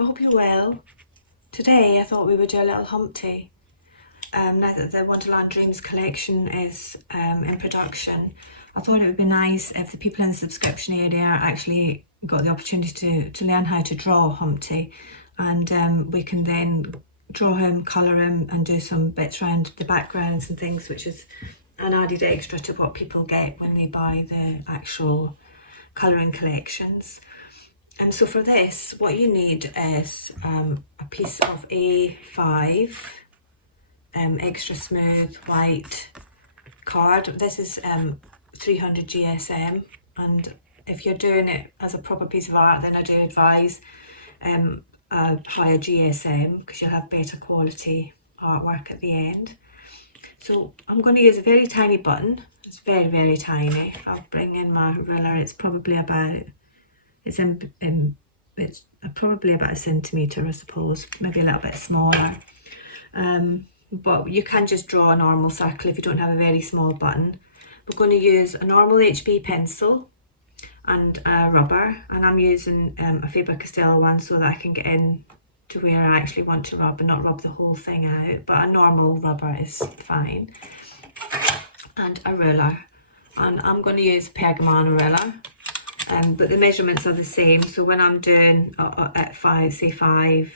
I hope you're well. Today I thought we would do a little Humpty. Now that the Wonderland Dreams collection is in production, I thought it would be nice if the people in the subscription area actually got the opportunity to learn how to draw Humpty, and we can then draw him, colour him and do some bits around the backgrounds and things, which is an added extra to what people get when they buy the actual colouring collections. And so for this, what you need is a piece of A5 extra smooth white card. This is 300 GSM, and if you're doing it as a proper piece of art, then I do advise a higher GSM because you'll have better quality artwork at the end. So I'm going to use a very tiny button. It's very, very tiny. I'll bring in my ruler. It's probably about probably about a centimetre, I suppose, maybe a little bit smaller. But you can just draw a normal circle if you don't have a very small button. We're going to use a normal HB pencil and a rubber, and I'm using a Faber-Castell one so that I can get in to where I actually want to rub and not rub the whole thing out, but a normal rubber is fine. And a ruler, and I'm going to use a Pergamano ruler. But the measurements are the same, so when I'm doing at 5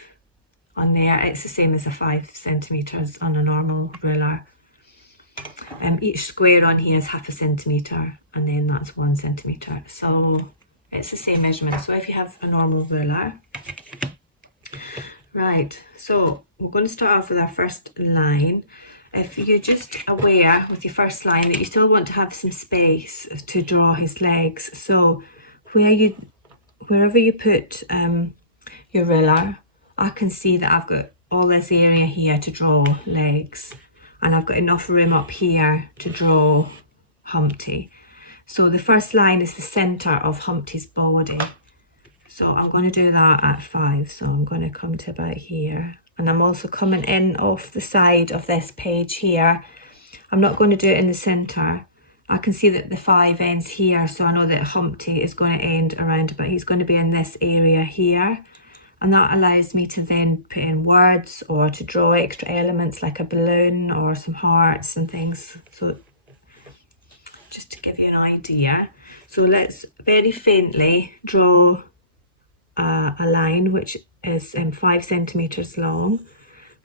on there, it's the same as a 5 centimetres on a normal ruler. Each square on here is ½ centimetre, and then that's 1 centimetre, so it's the same measurement. So if you have a normal ruler, right, so we're going to start off with our first line. If you're just aware with your first line that you still want to have some space to draw his legs, so wherever you put your ruler, I can see that I've got all this area here to draw legs, and I've got enough room up here to draw Humpty. So the first line is the centre of Humpty's body. So I'm going to do that at 5. So I'm going to come to about here, and I'm also coming in off the side of this page here. I'm not going to do it in the centre. I can see that the 5 ends here, so I know that Humpty is going to end around about, he's going to be in this area here, and that allows me to then put in words or to draw extra elements like a balloon or some hearts and things. So just to give you an idea, so let's very faintly draw a line which is 5 centimetres long,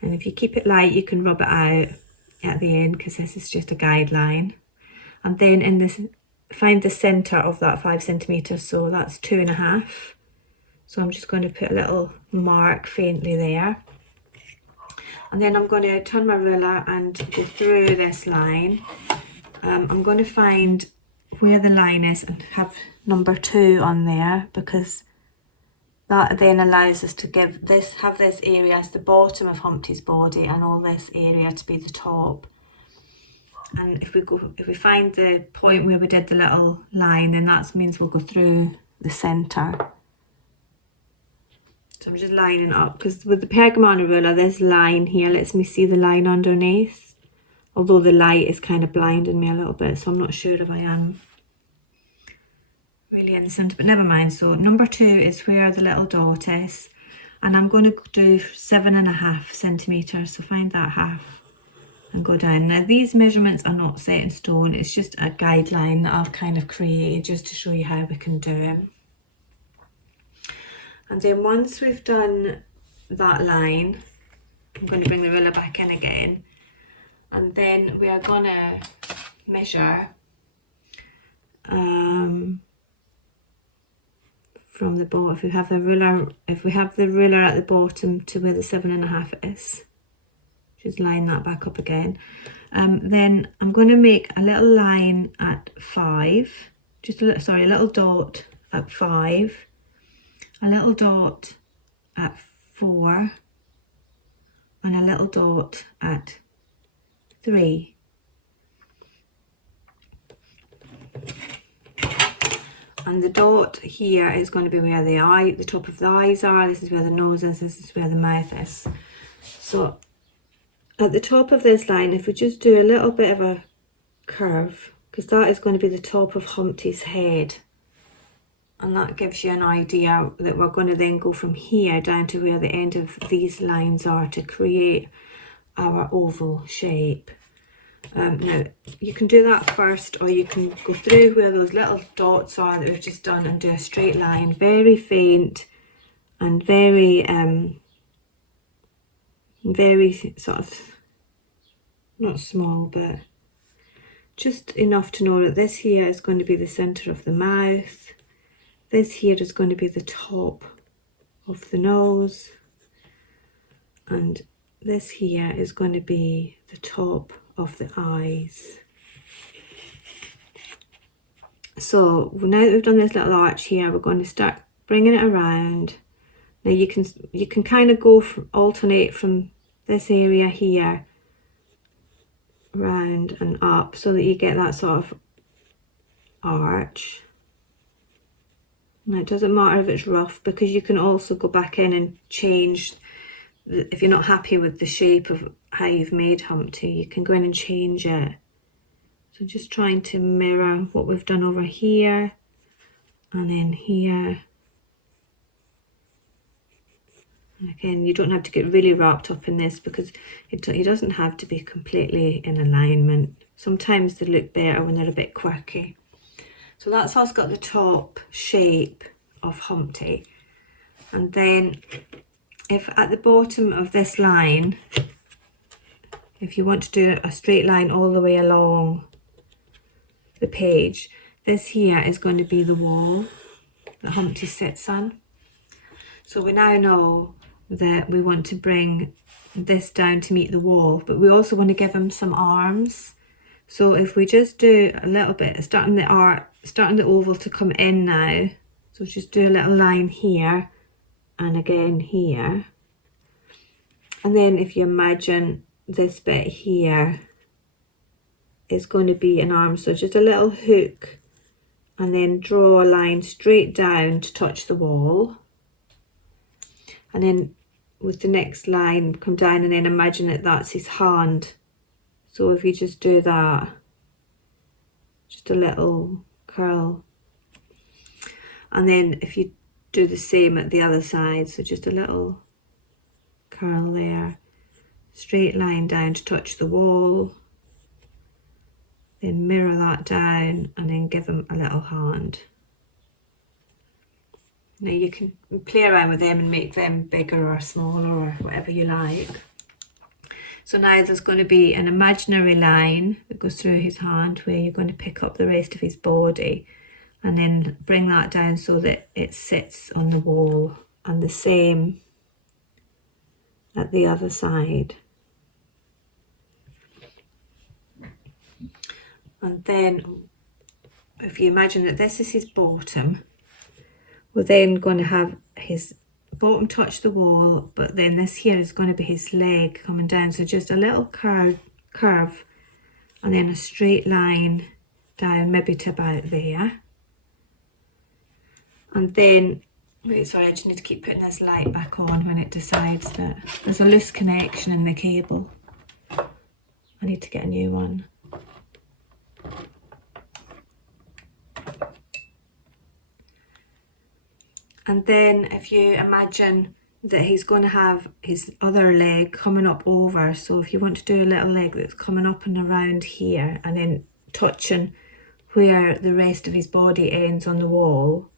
and if you keep it light you can rub it out at the end because this is just a guideline. And then in this, find the centre of that 5 centimetres, so that's 2.5. So I'm just going to put a little mark faintly there. And then I'm going to turn my ruler and go through this line. I'm going to find where the line is and have number 2 on there, because that then allows us to have this area as the bottom of Humpty's body and all this area to be the top. And if we find the point where we did the little line, then that means we'll go through the centre. So I'm just lining up, because with the Pergamano ruler, this line here lets me see the line underneath, although the light is kind of blinding me a little bit, so I'm not sure if I am really in the centre, but never mind. So number 2 is where the little dot is, and I'm going to do 7.5 centimetres, so find that half and go down. Now these measurements are not set in stone, it's just a guideline that I've kind of created just to show you how we can do it. And then once we've done that line, I'm going to bring the ruler back in again, and then we are going to measure from the bottom. If we have the ruler at the bottom to where the 7.5 is, just line that back up again. Then I'm going to make a little line at 5, a little dot at 5, a little dot at 4, and a little dot at 3. And the dot here is going to be where the top of the eyes are. This is where the nose is, this is where the mouth is. So at the top of this line, if we just do a little bit of a curve, because that is going to be the top of Humpty's head. And that gives you an idea that we're going to then go from here down to where the end of these lines are to create our oval shape. Now, you can do that first, or you can go through where those little dots are that we've just done and do a straight line, very faint and very sort of, not small, but just enough to know that this here is going to be the centre of the mouth. This here is going to be the top of the nose, and this here is going to be the top of the eyes. So now that we've done this little arch here, we're going to start bringing it around. Now you can kind of go alternate from this area here round and up so that you get that sort of arch. Now it doesn't matter if it's rough, because you can also go back in and change. If you're not happy with the shape of how you've made Humpty, you can go in and change it. So just trying to mirror what we've done over here and then here. And again, you don't have to get really wrapped up in this, because he doesn't have to be completely in alignment. Sometimes they look better when they're a bit quirky. So that's us got the top shape of Humpty. And then if at the bottom of this line, if you want to do a straight line all the way along the page, this here is going to be the wall that Humpty sits on. So we now know that we want to bring this down to meet the wall, but we also want to give him some arms. So if we just do a little bit, starting the oval to come in now, so just do a little line here and again here. And then if you imagine this bit here is going to be an arm, so just a little hook, and then draw a line straight down to touch the wall. And then with the next line, come down and then imagine that that's his hand. So if you just do that, just a little curl. And then if you do the same at the other side, so just a little curl there, straight line down to touch the wall, then mirror that down and then give him a little hand. Now you can play around with them and make them bigger or smaller or whatever you like. So now there's going to be an imaginary line that goes through his hand where you're going to pick up the rest of his body and then bring that down so that it sits on the wall, and the same at the other side. And then if you imagine that this is his bottom, we're then going to have his bottom touch the wall, but then this here is going to be his leg coming down. So just a little curve and then a straight line down, maybe to about there. And then, wait, sorry, I just need to keep putting this light back on when it decides that there's a loose connection in the cable. I need to get a new one. And then if you imagine that he's going to have his other leg coming up over, so if you want to do a little leg that's coming up and around here and then touching where the rest of his body ends on the wall,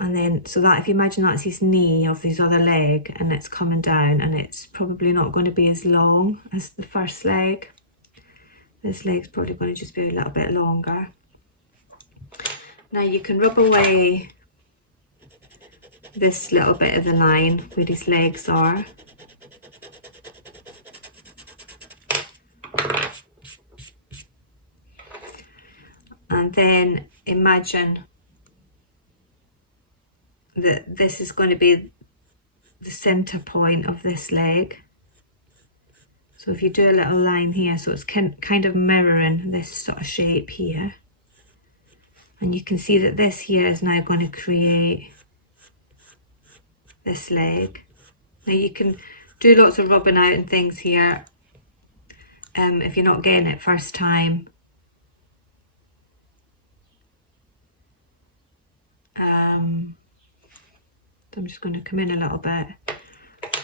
and then so that if you imagine that's his knee of his other leg and it's coming down, and it's probably not going to be as long as the first leg. This leg's probably going to just be a little bit longer. Now you can rub away this little bit of the line where his legs are. And then imagine that this is going to be the center point of this leg. So if you do a little line here, so it's kind of mirroring this sort of shape here. And you can see that this here is now going to create this leg. Now you can do lots of rubbing out and things here if you're not getting it first time. So I'm just going to come in a little bit.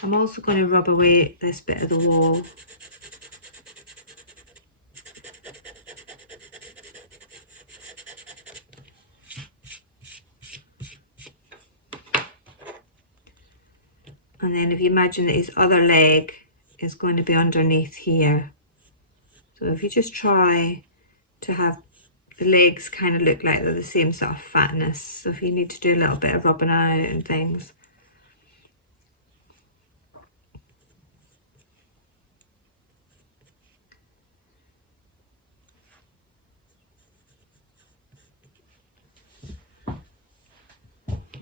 I'm also going to rub away this bit of the wall. And then if you imagine that his other leg is going to be underneath here. So if you just try to have the legs kind of look like they're the same sort of fatness. So if you need to do a little bit of rubbing out and things.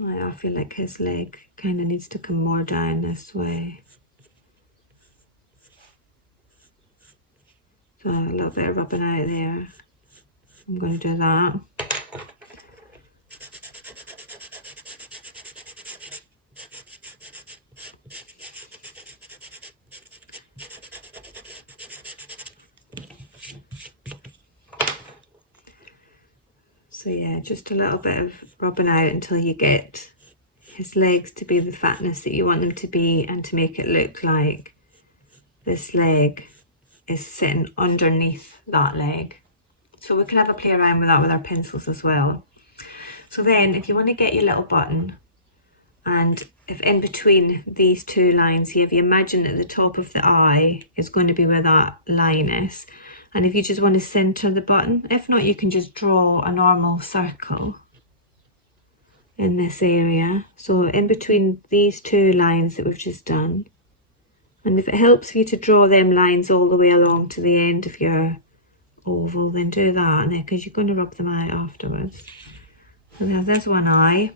I feel like his leg kind of needs to come more down this way. So a little bit of rubbing out there. I'm going to do that. So yeah, just a little bit of rubbing out until you get his legs to be the fatness that you want them to be, and to make it look like this leg is sitting underneath that leg. So we can have a play around with that with our pencils as well. So then if you want to get your little button, and if in between these two lines here, if you imagine that the top of the eye is going to be where that line is, and if you just want to center the button, if not, you can just draw a normal circle in this area. So in between these two lines that we've just done, and if it helps you to draw them lines all the way along to the end of your oval, then do that, and then because you're going to rub them out afterwards. So there's one eye.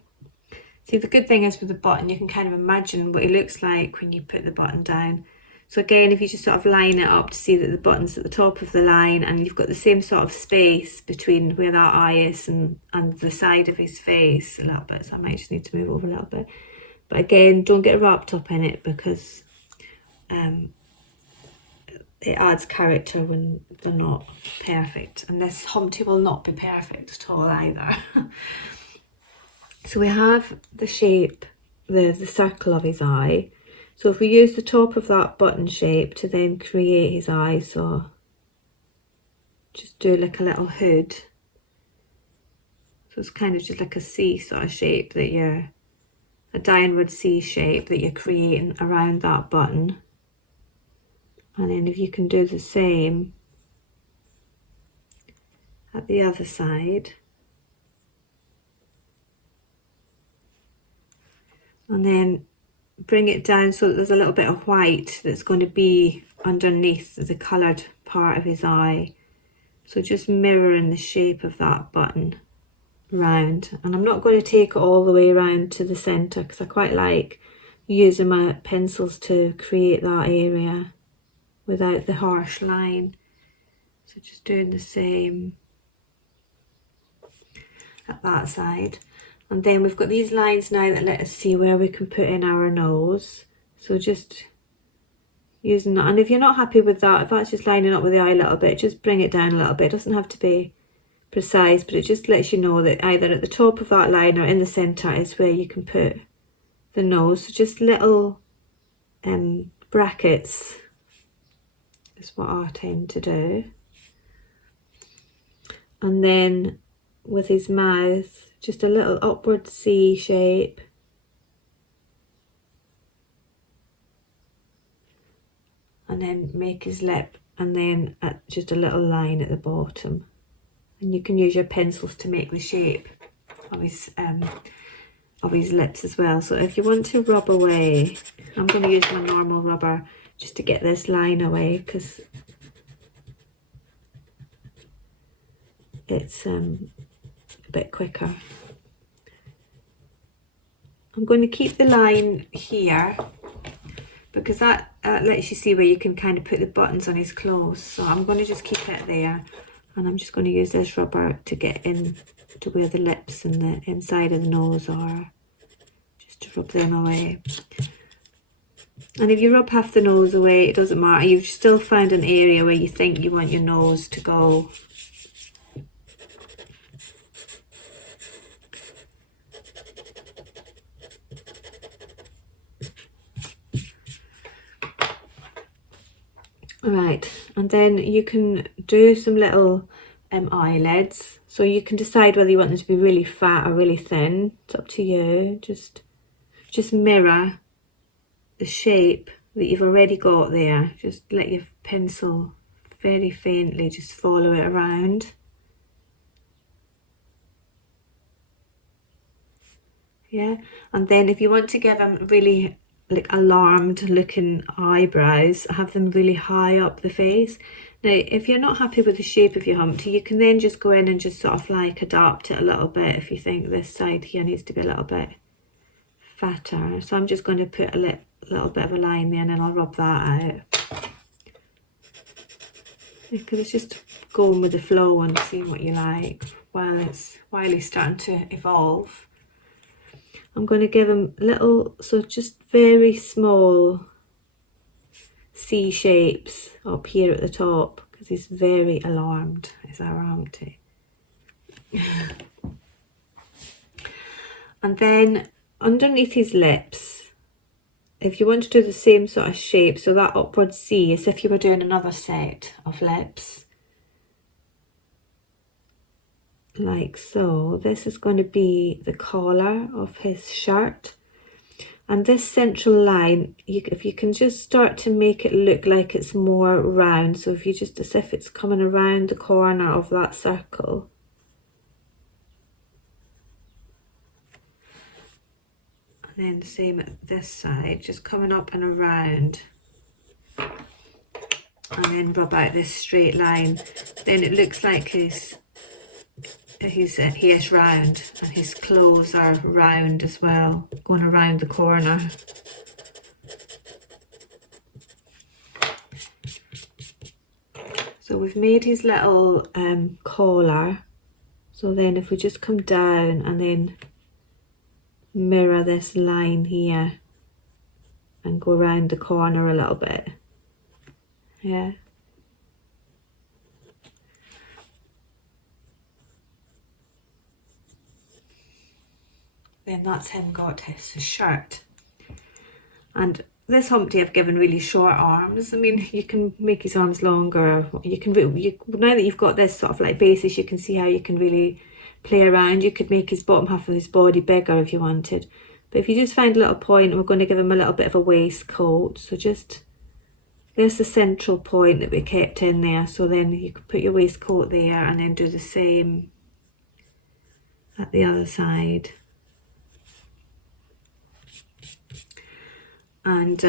See, the good thing is with the button, you can kind of imagine what it looks like when you put the button down. So again, if you just sort of line it up to see that the button's at the top of the line, and you've got the same sort of space between where that eye is and the side of his face a little bit. So I might just need to move over a little bit. But again, don't get wrapped up in it, because it adds character when they're not perfect. And this Humpty will not be perfect at all either. So we have the shape, the circle of his eye. So if we use the top of that button shape to then create his eye, so just do like a little hood. So it's kind of just like a C sort of shape that you're, a downward C shape that you're creating around that button. And then if you can do the same at the other side. And then bring it down so that there's a little bit of white that's going to be underneath the coloured part of his eye. So just mirroring the shape of that button round. And I'm not going to take it all the way around to the centre, because I quite like using my pencils to create that area without the harsh line. So just doing the same at that side. And then we've got these lines now that let us see where we can put in our nose. So just using that. And if you're not happy with that, if that's just lining up with the eye a little bit, just bring it down a little bit. It doesn't have to be precise, but it just lets you know that either at the top of that line or in the centre is where you can put the nose. So just little brackets is what I tend to do. And then with his mouth, just a little upward C shape. And then make his lip, and then just a little line at the bottom. And you can use your pencils to make the shape of his lips as well. So if you want to rub away, I'm going to use my normal rubber just to get this line away, because it's a bit quicker. I'm going to keep the line here because that lets you see where you can kind of put the buttons on his clothes. So I'm going to just keep it there, and I'm just going to use this rubber to get in to where the lips and the inside of the nose are, just to rub them away. And if you rub half the nose away, it doesn't matter, you've still found an area where you think you want your nose to go. Right, and then you can do some little eyelids. So you can decide whether you want them to be really fat or really thin. It's up to you. Just mirror the shape that you've already got there. Just let your pencil very faintly just follow it around. Yeah, and then if you want to give them really like alarmed looking eyebrows, have them really high up the face. Now, if you're not happy with the shape of your Humpty, you can then just go in and just sort of like adapt it a little bit if you think this side here needs to be a little bit fatter. So I'm just going to put a little bit of a line there and then I'll rub that out. Because it's just going with the flow and seeing what you like while he's starting to evolve. I'm going to give him little, so just very small C shapes up here at the top because he's very alarmed, is our Humpty. And then underneath his lips, if you want to do the same sort of shape, so that upward C, as if you were doing another set of lips, like so. This is going to be the collar of his shirt. And this central line, if you can just start to make it look like it's more round, so if you just, as if it's coming around the corner of that circle. And then same at this side, just coming up and around. And then rub out this straight line. Then it looks like he is round, and his clothes are round as well, going around the corner. So we've made his little collar. So then if we just come down and then mirror this line here and go around the corner a little bit. Yeah. Then that's him got his shirt. And this Humpty I've given really short arms. I mean, you can make his arms longer. You can now that you've got this sort of like basis, you can see how you can really play around. You could make his bottom half of his body bigger if you wanted. But if you just find a little point, we're going to give him a little bit of a waistcoat. So just, there's the central point that we kept in there. So then you could put your waistcoat there and then do the same at the other side. And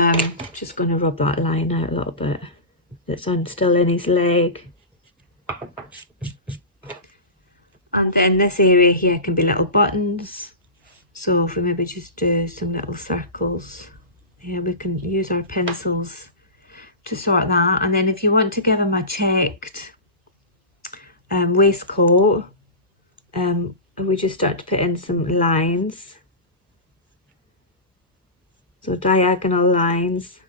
just going to rub that line out a little bit that's still in his leg. And then this area here can be little buttons. So if we maybe just do some little circles, yeah, we can use our pencils to sort that. And then if you want to give him a checked waistcoat, we just start to put in some lines. So diagonal lines.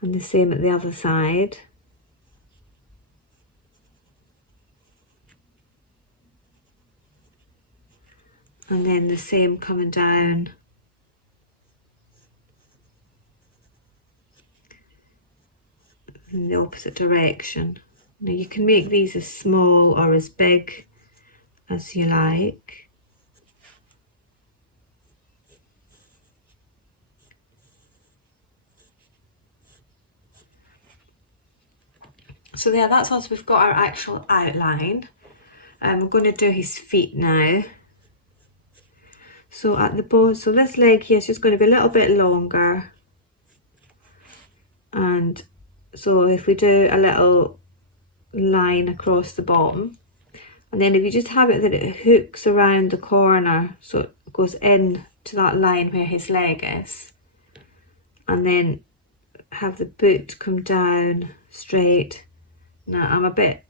And the same at the other side. And then the same coming down. In the opposite direction. Now you can make these as small or as big as you like. So there, that's us. We've got our actual outline. We're going to do his feet now. So at the bottom, so this leg here is just going to be a little bit longer. And so if we do a little line across the bottom, and then if you just have it that it hooks around the corner, so it goes in to that line where his leg is, and then have the boot come down straight. Now I'm a bit,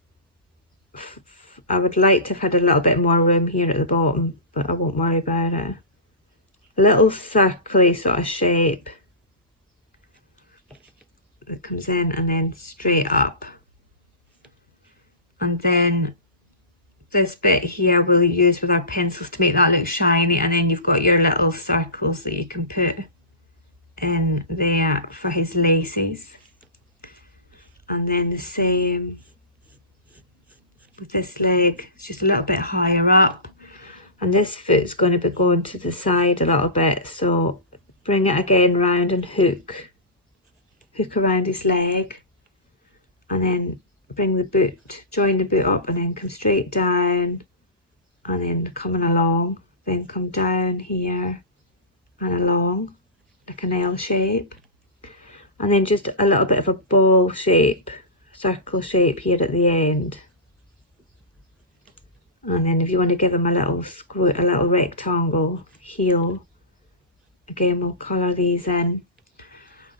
I would like to have had a little bit more room here at the bottom, but I won't worry about it. A little circly sort of shape that comes in and then straight up. And then this bit here we'll use with our pencils to make that look shiny, and then you've got your little circles that you can put in there for his laces. And then the same with this leg, it's just a little bit higher up. And this foot's going to be going to the side a little bit, so bring it again round and hook around his leg, and then bring the boot, join the boot up, and then come straight down, and then coming along, then come down here and along like an L shape, and then just a little bit of a ball shape, circle shape here at the end. And then if you want to give him a little square, a little rectangle heel, again we'll colour these in.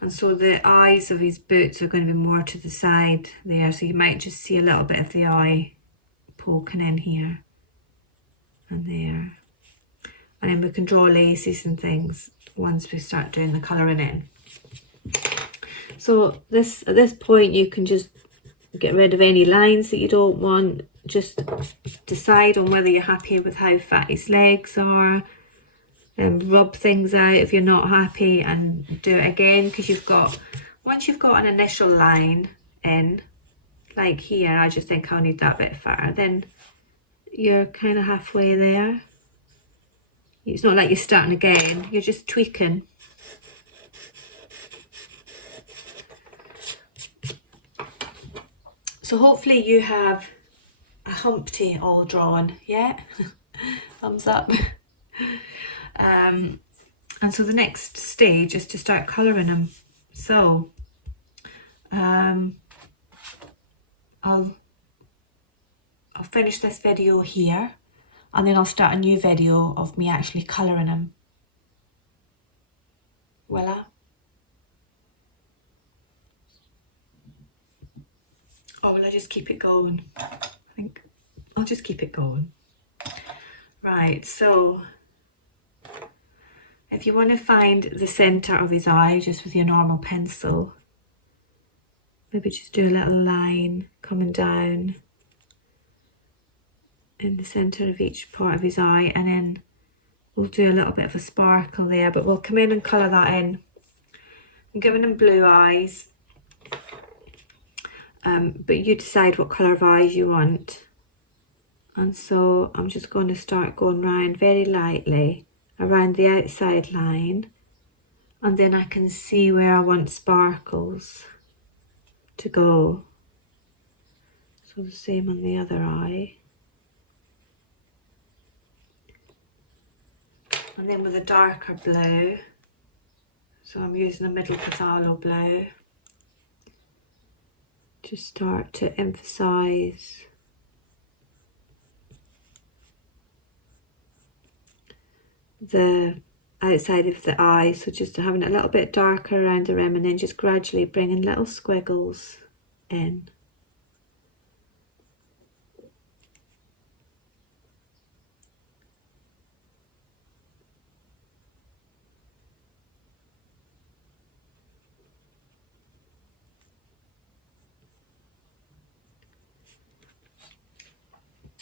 And so the eyes of his boots are going to be more to the side there, so you might just see a little bit of the eye poking in here and there. And then we can draw laces and things once we start doing the colouring in. So at this point you can just get rid of any lines that you don't want. Just decide on whether you're happy with how fat his legs are, and rub things out if you're not happy, and do it again, because once you've got an initial line in, like here, I just think I'll need that bit fatter, then you're kind of halfway there. It's not like you're starting again, you're just tweaking. So hopefully you have a Humpty all drawn, yeah? Thumbs up. And so the next stage is to start colouring them. So I'll finish this video here, and then I'll start a new video of me actually colouring them. Will I? Or will I just keep it going? I think I'll just keep it going. Right, so if you want to find the centre of his eye just with your normal pencil, maybe just do a little line coming down in the centre of each part of his eye, and then we'll do a little bit of a sparkle there, but we'll come in and colour that in. I'm giving him blue eyes, but you decide what colour of eyes you want. And so I'm just going to start going round very lightly around the outside line, and then I can see where I want sparkles to go. So the same on the other eye. And then with a darker blue, so I'm using a middle phthalo blue, to start to emphasise the outside of the eye, so just having it a little bit darker around the rim, and then just gradually bringing little squiggles in.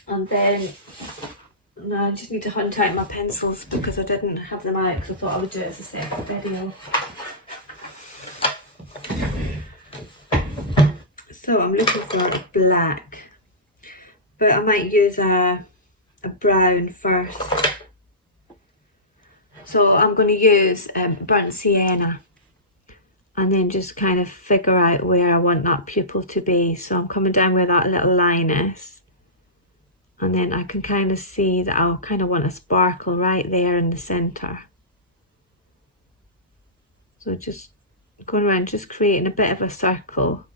And then I just need to hunt out my pencils because I didn't have them out, because I thought I would do it as a separate video. So I'm looking for black, but I might use a brown first. So I'm going to use burnt sienna, and then just kind of figure out where I want that pupil to be. So I'm coming down where that little line is, and then I can kind of see that I'll kind of want a sparkle right there in the centre. So just going around, just creating a bit of a circle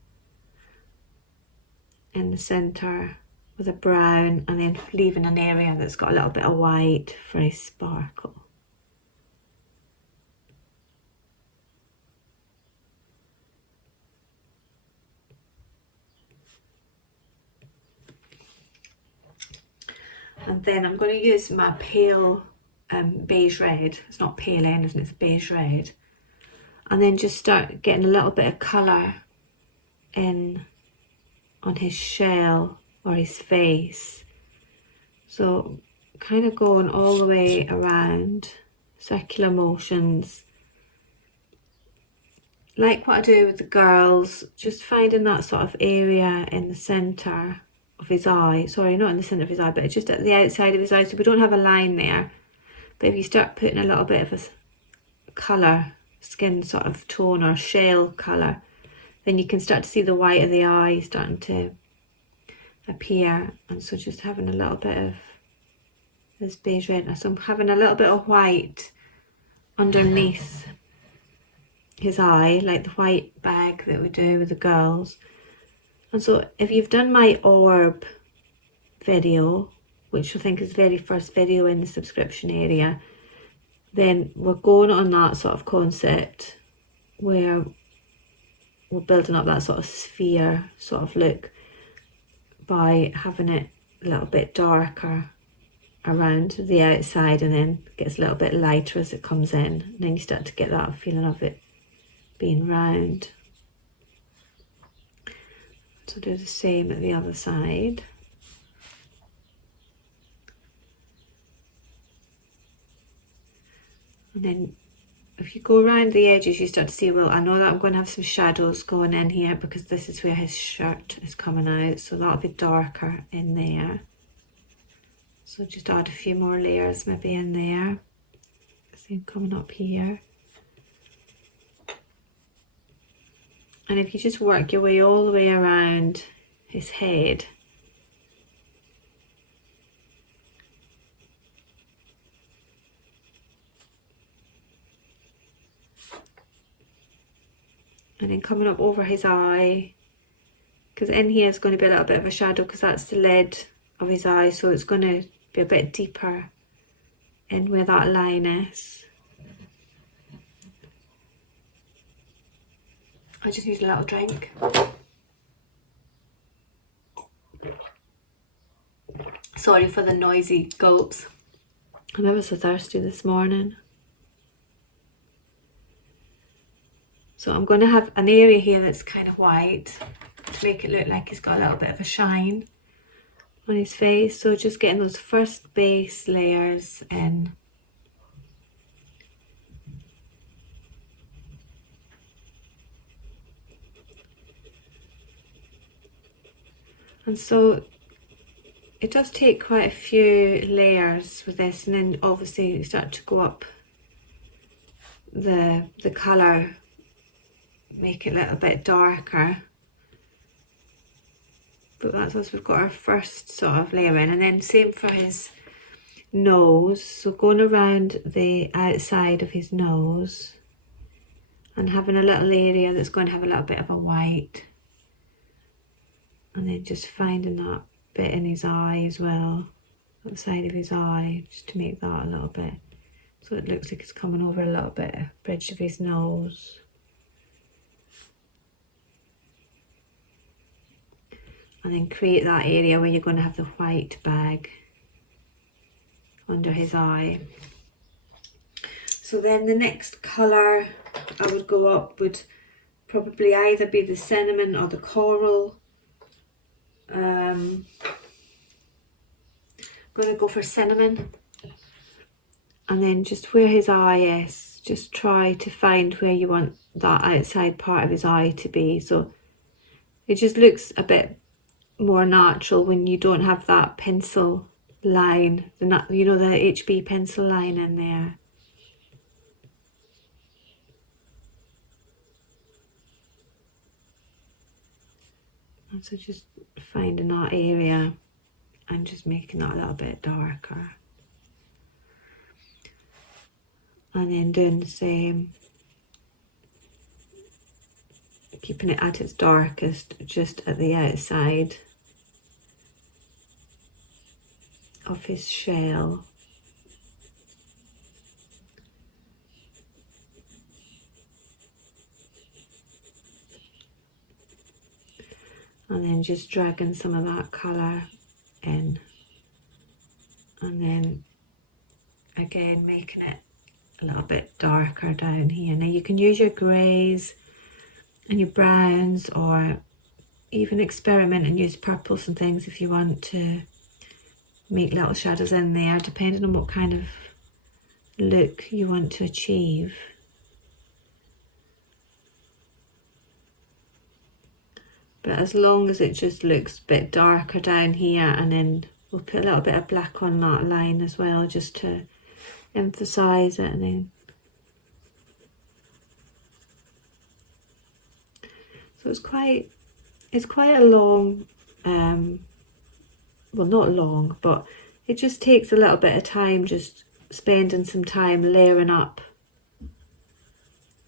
in the centre with a brown, and then leaving an area that's got a little bit of white for a sparkle. And then I'm going to use my pale beige red. It's not pale anything, it's beige red. And then just start getting a little bit of colour in on his shell or his face. So kind of going all the way around, circular motions, like what I do with the girls, just finding that sort of area in the centre of his eye. Sorry, not in the centre of his eye, but just at the outside of his eye, so we don't have a line there. But if you start putting a little bit of a colour, skin sort of tone or shell colour, then you can start to see the white of the eye starting to appear. And so just having a little bit of this beige red. So I'm having a little bit of white underneath his eye, like the white bag that we do with the girls. And so if you've done my orb video, which I think is the very first video in the subscription area, then we're going on that sort of concept where we're building up that sort of sphere sort of look by having it a little bit darker around the outside, and then gets a little bit lighter as it comes in, and then you start to get that feeling of it being round. So do the same at the other side. And then if you go around the edges, you start to see, well, I know that I'm going to have some shadows going in here because this is where his shirt is coming out, so that'll be darker in there. So just add a few more layers maybe in there. Same coming up here. And if you just work your way all the way around his head, and then coming up over his eye, because in here is going to be a little bit of a shadow because that's the lid of his eye, so it's going to be a bit deeper in where that line is. I just need a little drink. Sorry for the noisy gulps. I'm ever so thirsty this morning. So I'm going to have an area here that's kind of white to make it look like he's got a little bit of a shine on his face. So just getting those first base layers in. And so it does take quite a few layers with this, and then obviously you start to go up the colour, make it a little bit darker. But that's as we've got our first sort of layer in, and then same for his nose. So going around the outside of his nose and having a little area that's going to have a little bit of a white, and then just finding that bit in his eye as well, the side of his eye, just to make that a little bit, so it looks like it's coming over a little bit, bridge of his nose. And then create that area where you're going to have the white bag under his eye. So then the next colour I would go up would probably either be the cinnamon or the coral. I'm going to go for cinnamon, and then just where his eye is, just try to find where you want that outside part of his eye to be, so it just looks a bit more natural when you don't have that pencil line, the HB pencil line in there. And so just finding that area and just making that a little bit darker. And then doing the same, keeping it at its darkest just at the outside of his shell. And then just dragging some of that colour in, and then again making it a little bit darker down here. Now you can use your greys and your browns, or even experiment and use purples and things if you want to make little shadows in there, depending on what kind of look you want to achieve. But as long as it just looks a bit darker down here, and then we'll put a little bit of black on that line as well, just to emphasize it. And then so it's quite a long, well, not long, but it just takes a little bit of time, just spending some time layering up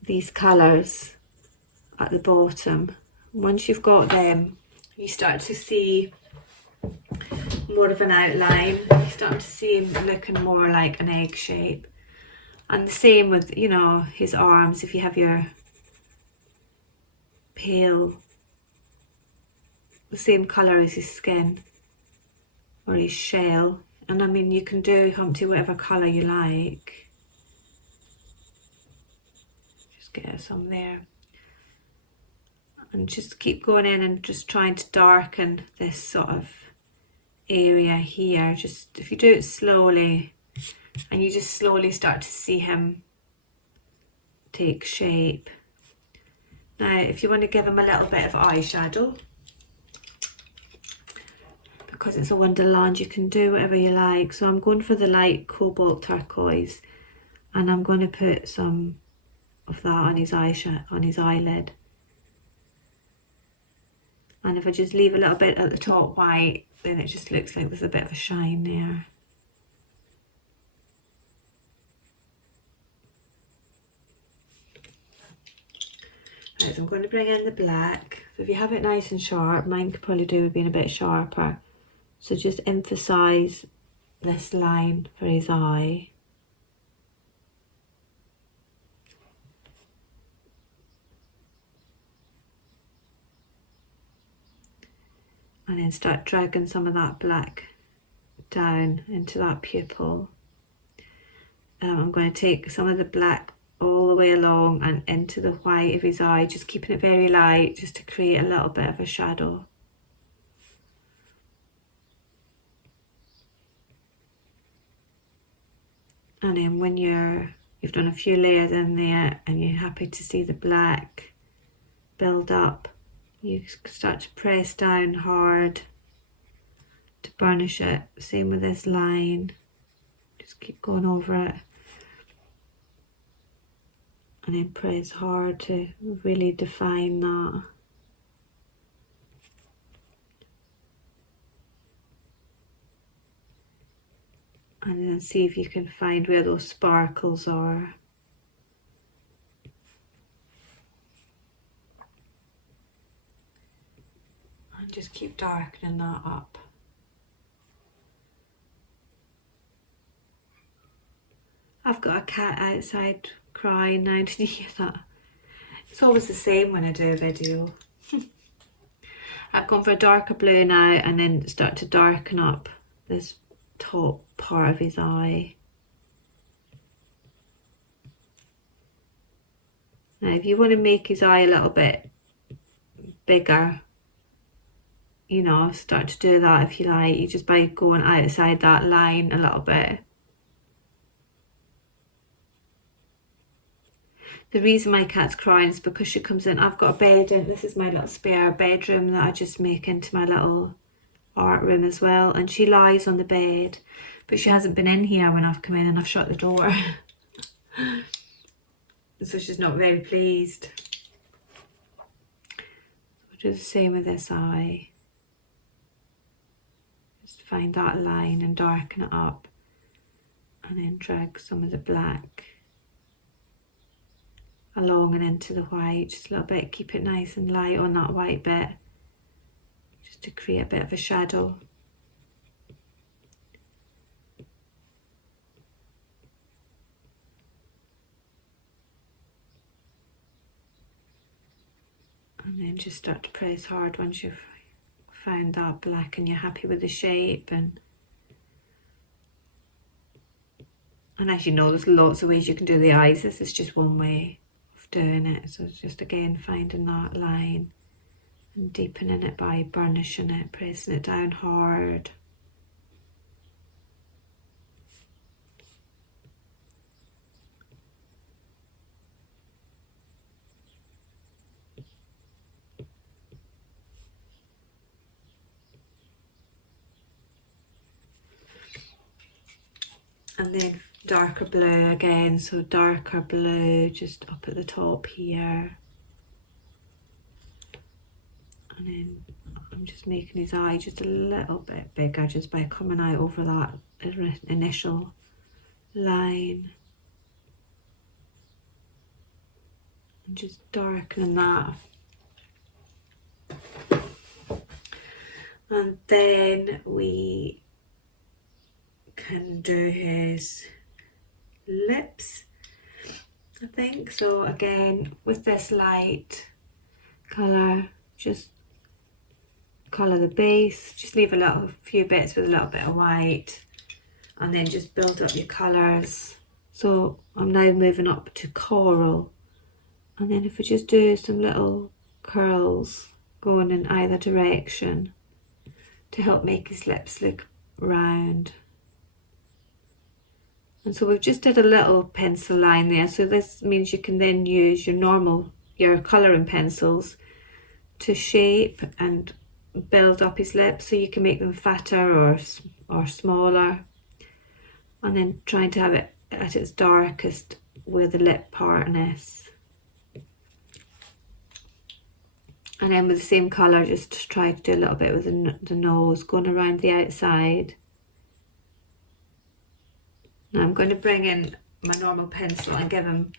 these colours at the bottom. Once you've got them, you start to see more of an outline. You start to see him looking more like an egg shape. And the same with, you know, his arms. If you have your pale, the same colour as his skin or his shell. And I mean, you can do Humpty whatever colour you like. Just get some there. And just keep going in and just trying to darken this sort of area here. Just if you do it slowly, and you just slowly start to see him take shape. Now, if you want to give him a little bit of eyeshadow, because it's a Wonderland, you can do whatever you like. So I'm going for the light cobalt turquoise, and I'm going to put some of that on his eyelid. And if I just leave a little bit at the top white, then it just looks like there's a bit of a shine there. Right, so I'm going to bring in the black. So if you have it nice and sharp, mine could probably do with being a bit sharper. So just emphasise this line for his eye. And then start dragging some of that black down into that pupil. I'm going to take some of the black all the way along and into the white of his eye, just keeping it very light, just to create a little bit of a shadow. And then when you've done a few layers in there and you're happy to see the black build up, you start to press down hard to burnish it. Same with this line, just keep going over it. And then press hard to really define that. And then see if you can find where those sparkles are. And just keep darkening that up. I've got a cat outside crying now, did you hear that? It's always the same when I do a video. I've gone for a darker blue now, and then start to darken up this top part of his eye. Now if you want to make his eye a little bit bigger, you know, start to do that if you like, just by going outside that line a little bit. The reason my cat's crying is because she comes in, I've got a bed in, this is my little spare bedroom that I just make into my little art room as well, and she lies on the bed, but she hasn't been in here when I've come in and I've shut the door. So she's not very pleased. We'll do the same with this eye. Just find that line and darken it up, and then drag some of the black along and into the white, just a little bit, keep it nice and light on that white bit, just to create a bit of a shadow. And then just start to press hard once you've found that black and you're happy with the shape. And as you know, there's lots of ways you can do the eyes. This is just one way of doing it. So it's just again finding that line and deepening it by burnishing it, pressing it down hard. And then darker blue again, so darker blue just up at the top here. And then I'm just making his eye just a little bit bigger just by coming out over that initial line. And just darkening that. And then we can do his lips, I think. So again, with this light colour, just colour the base, just leave a few bits with a little bit of white, and then just build up your colours. So I'm now moving up to coral, and then if we just do some little curls going in either direction to help make his lips look round. And so we've just did a little pencil line there, so this means you can then use your colouring pencils to shape and build up his lips, so you can make them fatter or smaller, and then trying to have it at its darkest where the lip part is. And then with the same colour, just try to do a little bit with the nose going around the outside. Now I'm going to bring in my normal pencil and give him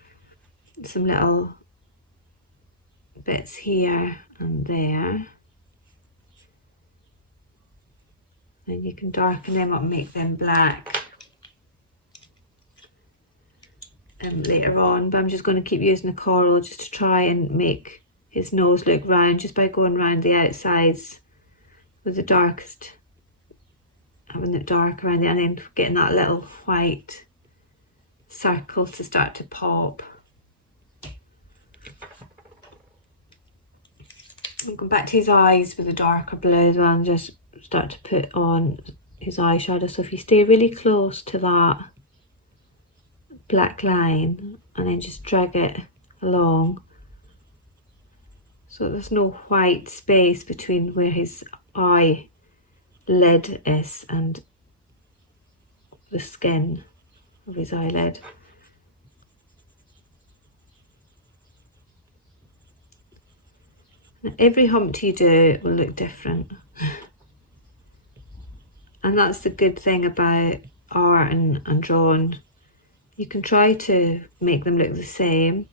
some little bits here and there. Then you can darken them up and make them black later on, but I'm just going to keep using the coral just to try and make his nose look round, just by going round the outsides with the darkest, having it dark around there, and then getting that little white circle to start to pop. I'm going back to his eyes with the darker blue as well, and just start to put on his eyeshadow. So if you stay really close to that black line and then just drag it along, so there's no white space between where his eye lid is and the skin of his eyelid. Now, every Humpty you do will look different. And that's the good thing about art and drawing. You can try to make them look the same,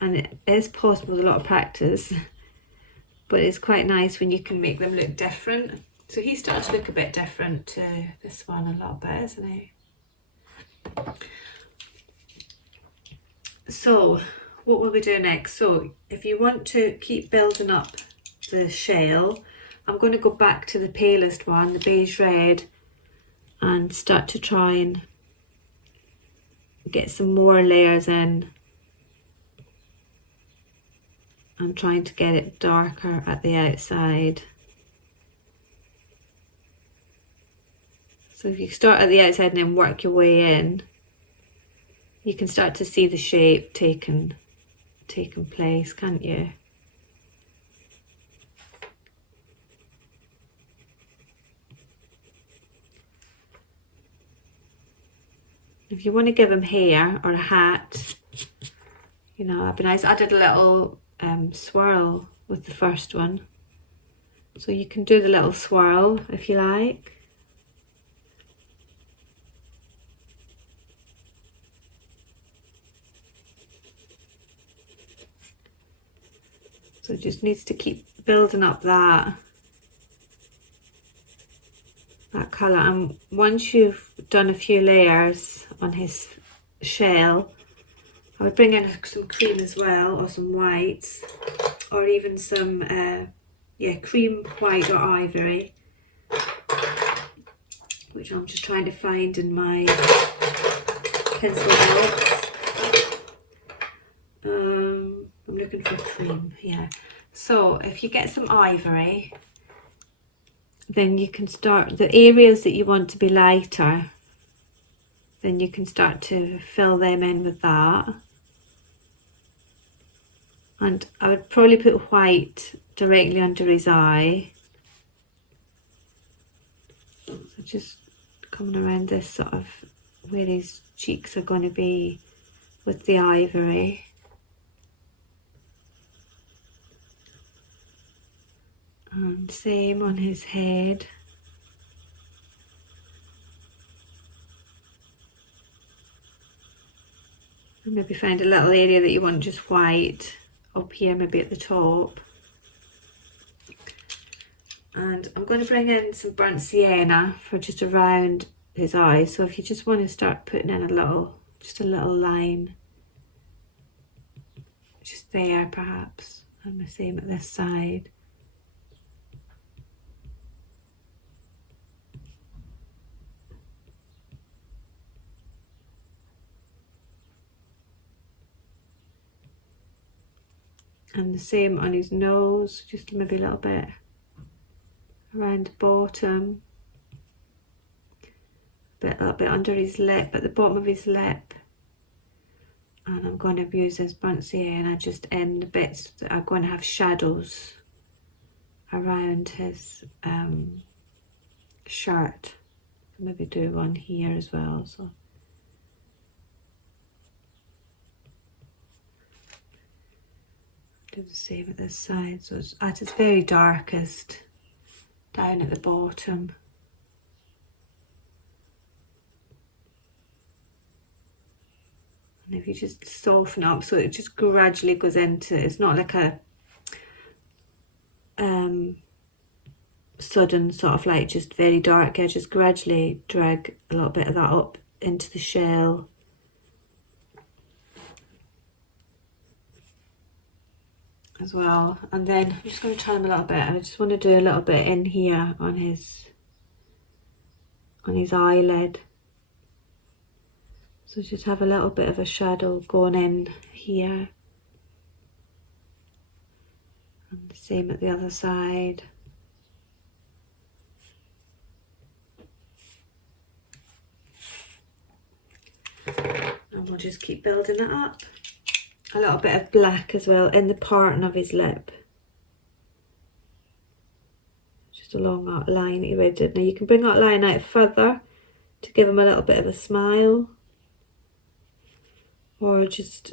and it is possible with a lot of practice, but it's quite nice when you can make them look different. So he's starting to look a bit different to this one a little bit, isn't he? So what will we do next? So if you want to keep building up the shell, I'm going to go back to the palest one, the beige red, and start to try and get some more layers in. I'm trying to get it darker at the outside. So if you start at the outside and then work your way in, you can start to see the shape taking place, can't you? If you want to give him hair or a hat, you know, that'd be nice. I did a little swirl with the first one, so you can do the little swirl if you like. So it just needs to keep building up that colour, and once you've done a few layers on his shell, I would bring in some cream as well, or some whites, or even some cream, white or ivory, which I'm just trying to find in my pencil box. I'm looking for cream, yeah. So if you get some ivory, then you can start the areas that you want to be lighter, then you can start to fill them in with that. And I would probably put white directly under his eye. So just coming around this sort of where his cheeks are going to be with the ivory. And same on his head. And maybe find a little area that you want just white up here, maybe at the top. And I'm going to bring in some burnt sienna for just around his eyes. So if you just want to start putting in just a little line, just there perhaps, and the same at this side. And the same on his nose, just maybe a little bit around the bottom. A little bit under his lip, at the bottom of his lip. And I'm going to use this burnt sienna just in the bits that are going to have shadows around his shirt. Maybe do one here as well. So do the same at this side. So it's at its very darkest down at the bottom. And if you just soften up, so it just gradually goes into, it's not like a sudden sort of like just very dark. I just gradually drag a little bit of that up into the shell. As well. And then I'm just going to try him a little bit. I just want to do a little bit in here on his eyelid. So just have a little bit of a shadow going in here. And the same at the other side. And we'll just keep building it up. A little bit of black as well in the parting of his lip. Just along that line that you already did. Now you can bring that line out further to give him a little bit of a smile. Or just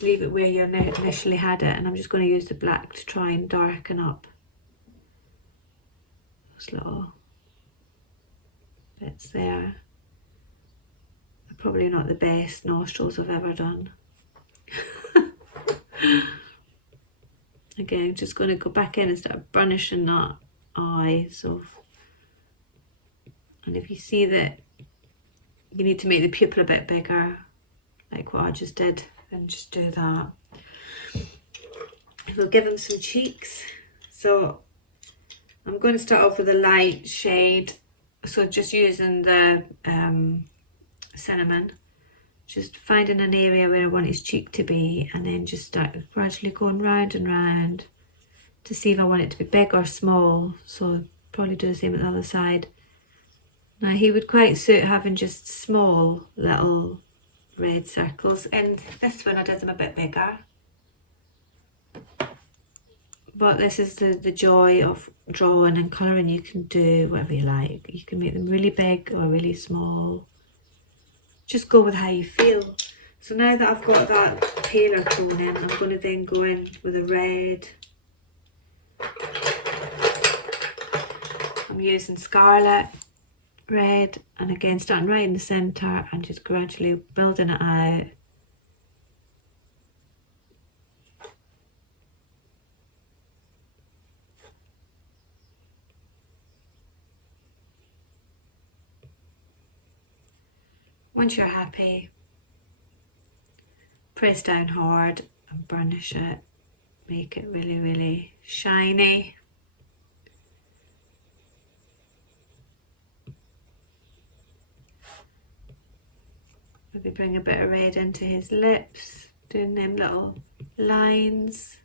leave it where you initially had it, and I'm just going to use the black to try and darken up those little bits there. They're probably not the best nostrils I've ever done. Again, just going to go back in and start burnishing that eye. So, and if you see that you need to make the pupil a bit bigger, like what I just did, then just do that. We'll give him some cheeks. So I'm going to start off with a light shade. So just using the cinnamon, just finding an area where I want his cheek to be, and then just start gradually going round and round to see if I want it to be big or small. So probably do the same at the other side. Now he would quite suit having just small little red circles. And this one I did them a bit bigger. But this is the joy of drawing and colouring. You can do whatever you like. You can make them really big or really small. Just go with how you feel. So now that I've got that paler tone in, I'm going to then go in with a red. I'm using Scarlet Red, and again starting right in the centre and just gradually building it out. Once you're happy, press down hard and burnish it. Make it really, really shiny. Maybe bring a bit of red into his lips, doing them little lines.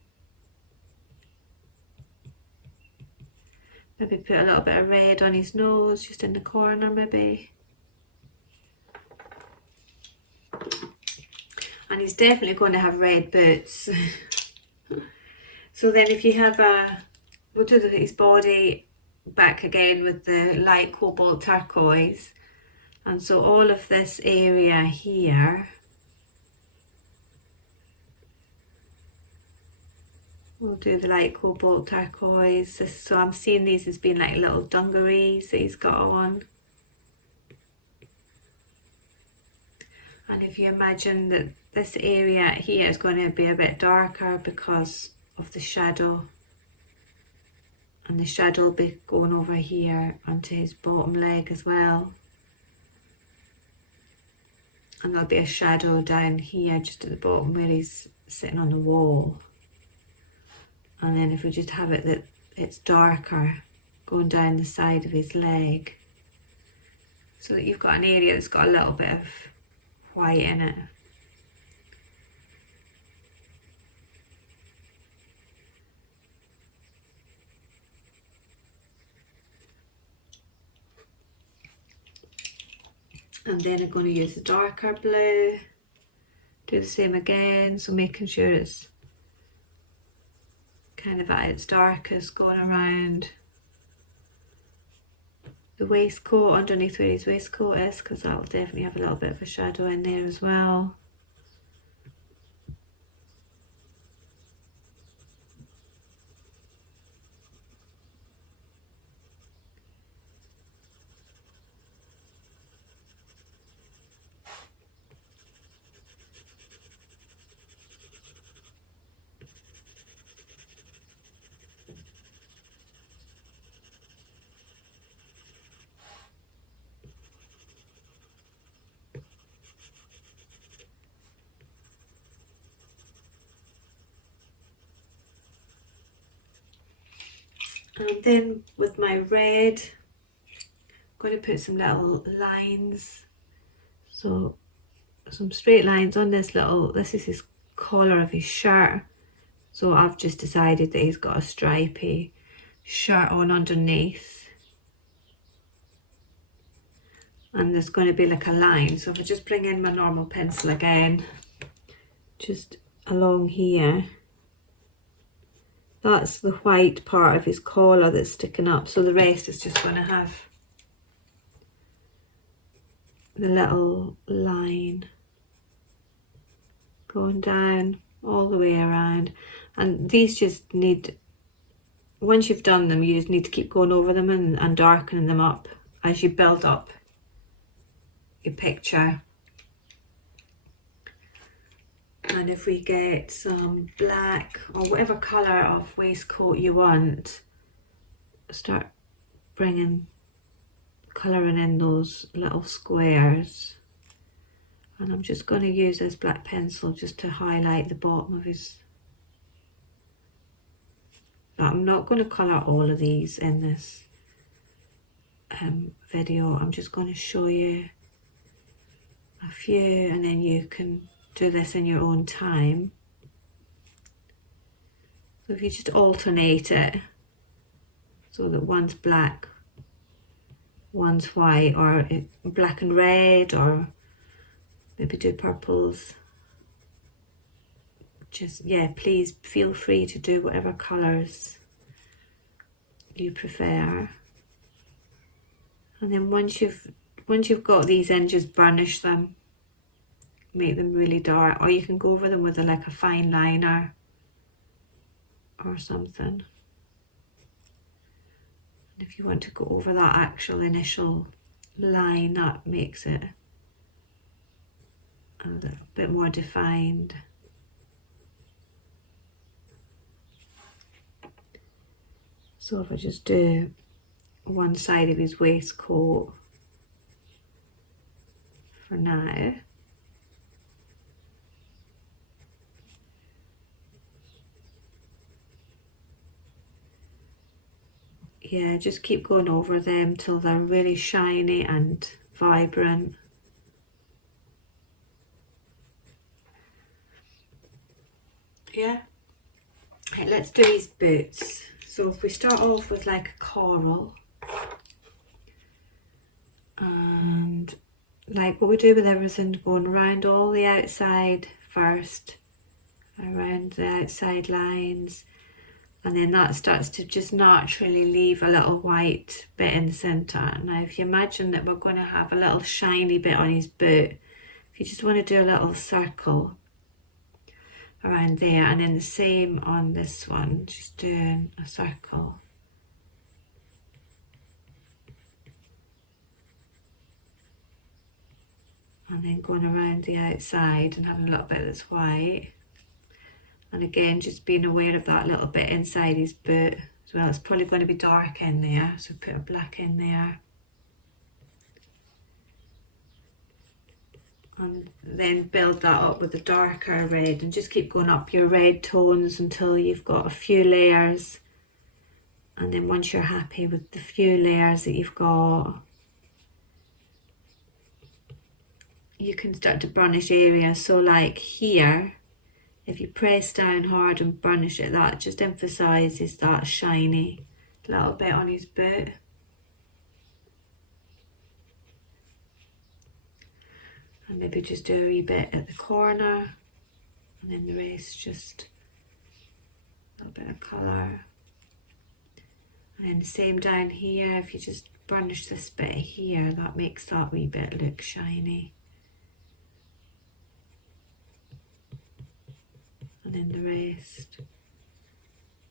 Maybe put a little bit of red on his nose, just in the corner maybe. And he's definitely going to have red boots. So then if you have we'll do his body back again with the light cobalt turquoise. And so all of this area here, we'll do the light cobalt turquoise. So I'm seeing these as being like little dungarees that he's got on. And if you imagine that this area here is going to be a bit darker because of the shadow, and the shadow will be going over here onto his bottom leg as well. And there'll be a shadow down here just at the bottom where he's sitting on the wall. And then if we just have it that it's darker going down the side of his leg, so that you've got an area that's got a little bit of white in it. And then I'm going to use the darker blue, do the same again, so making sure it's kind of at its darkest, going around the waistcoat, underneath where his waistcoat is, because that'll definitely have a little bit of a shadow in there as well. And then with my red, I'm going to put some little lines, so some straight lines on this little, this is his collar of his shirt. So I've just decided that he's got a stripy shirt on underneath. And there's going to be like a line. So if I just bring in my normal pencil again, just along here, that's the white part of his collar that's sticking up. So the rest is just going to have the little line going down all the way around. And these just need, once you've done them, you just need to keep going over them and darkening them up as you build up your picture. And if we get some black or whatever colour of waistcoat you want, start colouring in those little squares. And I'm just going to use this black pencil just to highlight the bottom of his. I'm not going to colour all of these in this video. I'm just going to show you a few, and then you can do this in your own time. So if you just alternate it, so that one's black, one's white, or black and red, or maybe do purples. Just, yeah, please feel free to do whatever colours you prefer. And then once you've got these in, just burnish them, make them really dark, or you can go over them with like a fine liner or something. And if you want to go over that actual initial line, that makes it a little bit more defined. So if I just do one side of his waistcoat for now. Yeah, just keep going over them till they're really shiny and vibrant. Yeah. Okay, let's do his boots. So if we start off with like a coral, and like what we do with everything, going around all the outside first, around the outside lines, and then that starts to just naturally leave a little white bit in the centre. Now if you imagine that we're going to have a little shiny bit on his boot, if you just want to do a little circle around there, and then the same on this one, just doing a circle. And then going around the outside and having a little bit that's white. And again, just being aware of that little bit inside his boot as well. It's probably going to be dark in there, so put a black in there. And then build that up with a darker red, and just keep going up your red tones until you've got a few layers. And then once you're happy with the few layers that you've got, you can start to burnish areas. So like here, if you press down hard and burnish it, that just emphasises that shiny little bit on his boot. And maybe just do a wee bit at the corner, and then the rest just a little bit of colour. And then the same down here, if you just burnish this bit here, that makes that wee bit look shiny. And then the rest,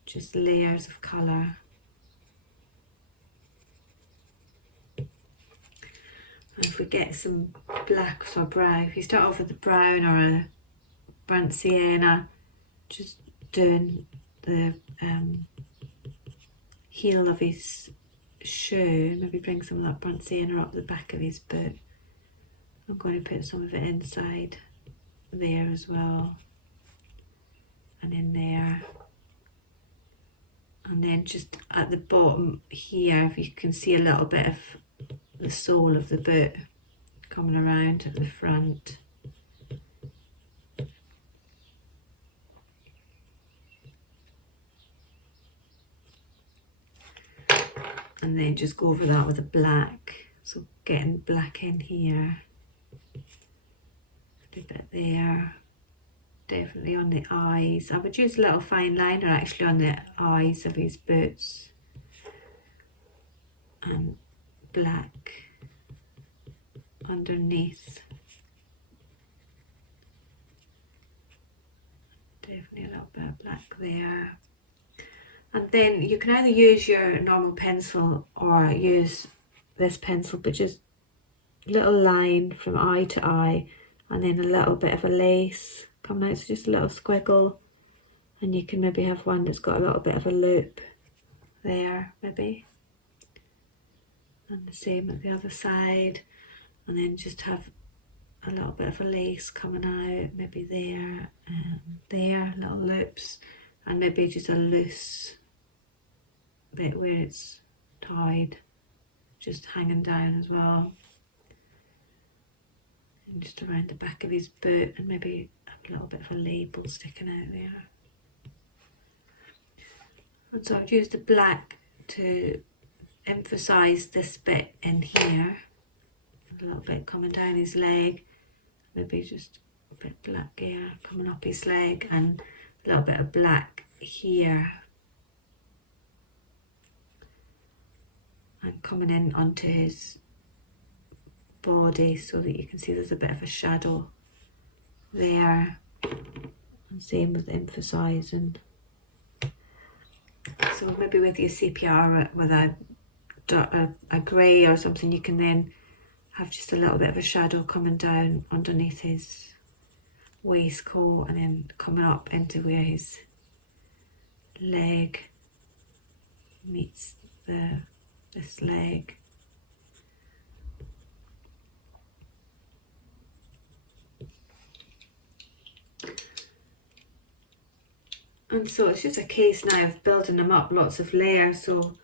just layers of colour. And if we get some blacks or brown, if you start off with a brown or a burnt sienna, just doing the heel of his shoe, maybe bring some of that burnt sienna up the back of his boot. I'm going to put some of it inside there as well. And in there, and then just at the bottom here, if you can see a little bit of the sole of the boot coming around at the front. And then just go over that with a black, so getting black in here, a bit there. Definitely on the eyes. I would use a little fine liner actually on the eyes of his boots. And black underneath. Definitely a little bit of black there. And then you can either use your normal pencil or use this pencil, but just a little line from eye to eye, and then a little bit of a lace coming out, so just a little squiggle. And you can maybe have one that's got a little bit of a loop there, maybe. And the same at the other side. And then just have a little bit of a lace coming out, maybe there and there, little loops. And maybe just a loose bit where it's tied, just hanging down as well. And just around the back of his boot, and maybe a little bit of a label sticking out there. And so I've used the black to emphasise this bit in here, a little bit coming down his leg, maybe just a bit black here coming up his leg, and a little bit of black here and coming in onto his body, so that you can see there's a bit of a shadow there. And same with emphasising. So maybe with your CPR with a grey or something, you can then have just a little bit of a shadow coming down underneath his waistcoat, and then coming up into where his leg meets this leg. And so it's just a case now of building them up, lots of layers. So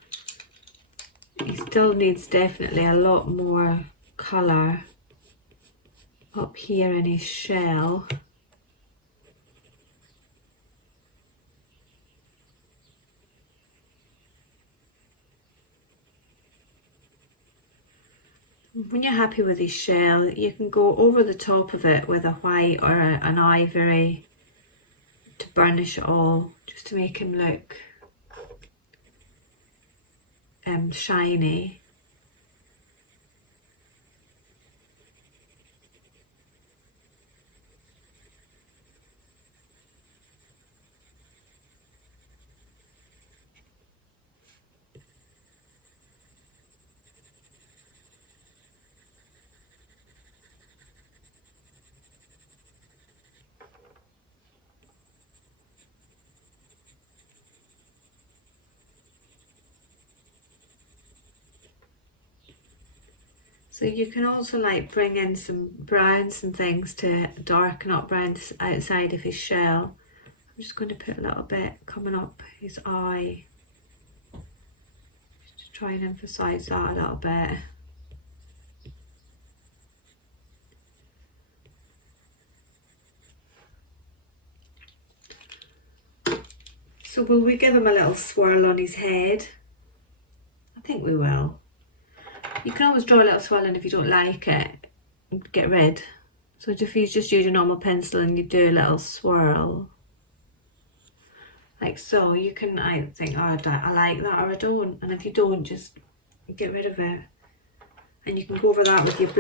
he still needs definitely a lot more colour up here in his shell. When you're happy with his shell, you can go over the top of it with a white or an ivory to burnish it all, just to make him look shiny. So you can also like bring in some browns and things to darken up around the outside of his shell. I'm just going to put a little bit coming up his eye, just to try and emphasise that a little bit. So will we give him a little swirl on his head? I think we will. You can always draw a little swirl in if you don't like it, get rid. So if you just use your normal pencil and you do a little swirl, like so, you can either think, oh, I like that, or I don't. And if you don't, just get rid of it. And you can go over that with your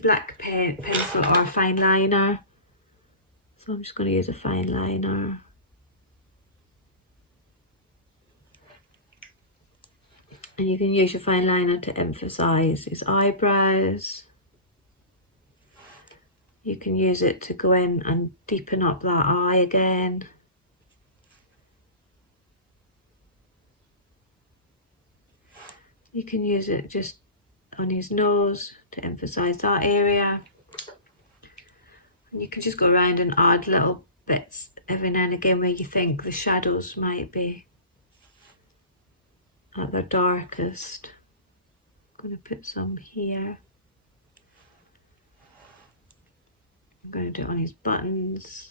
black pencil or a fine liner. So I'm just going to use a fine liner. And you can use your fine liner to emphasise his eyebrows. You can use it to go in and deepen up that eye again. You can use it just on his nose to emphasise that area. And you can just go around and add little bits every now and again where you think the shadows might be at their darkest. I'm going to put some here. I'm going to do it on his buttons.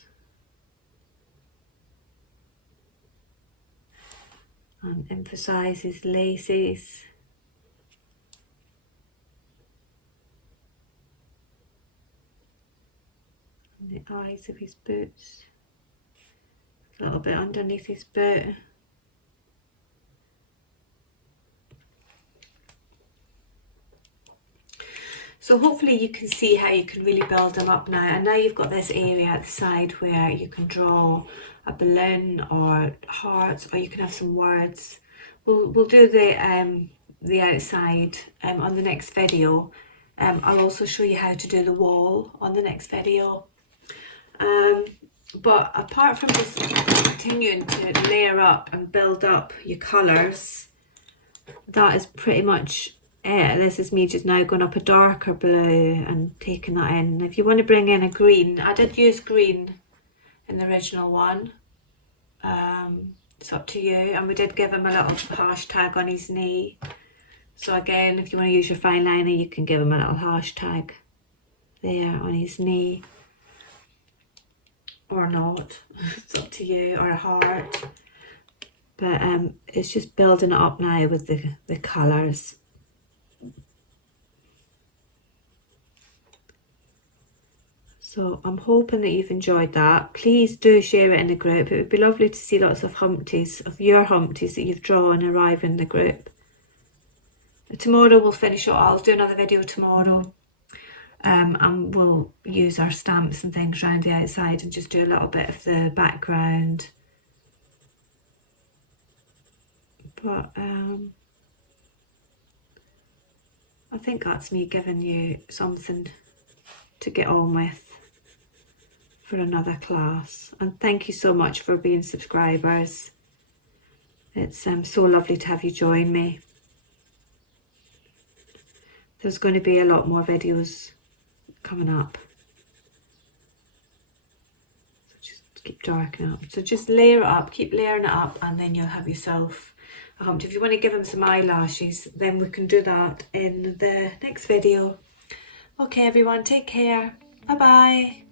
And emphasise his laces. And the eyes of his boots. A little bit underneath his boot. So hopefully you can see how you can really build them up now. And now you've got this area at the side where you can draw a balloon or hearts, or you can have some words. We'll do the outside on the next video. I'll also show you how to do the wall on the next video. But apart from just continuing to layer up and build up your colours, that is pretty much it. This is me just now going up a darker blue and taking that in. If you want to bring in a green, I did use green in the original one. It's up to you. And we did give him a little hashtag on his knee. So again, if you want to use your fine liner, you can give him a little hashtag there on his knee. Or not. It's up to you. Or a heart. But it's just building it up now with the colours. So I'm hoping that you've enjoyed that. Please do share it in the group. It would be lovely to see lots of Humpties, of your Humpties that you've drawn arrive in the group. Tomorrow we'll finish it. I'll do another video tomorrow. And we'll use our stamps and things around the outside and just do a little bit of the background. But I think that's me giving you something to get on with for another class. And thank you so much for being subscribers. It's so lovely to have you join me. There's going to be a lot more videos coming up. So just keep darkening up. So just layer it up, keep layering it up, and then you'll have yourself a Humpty. If you want to give him some eyelashes, then we can do that in the next video. Okay everyone, take care. Bye bye.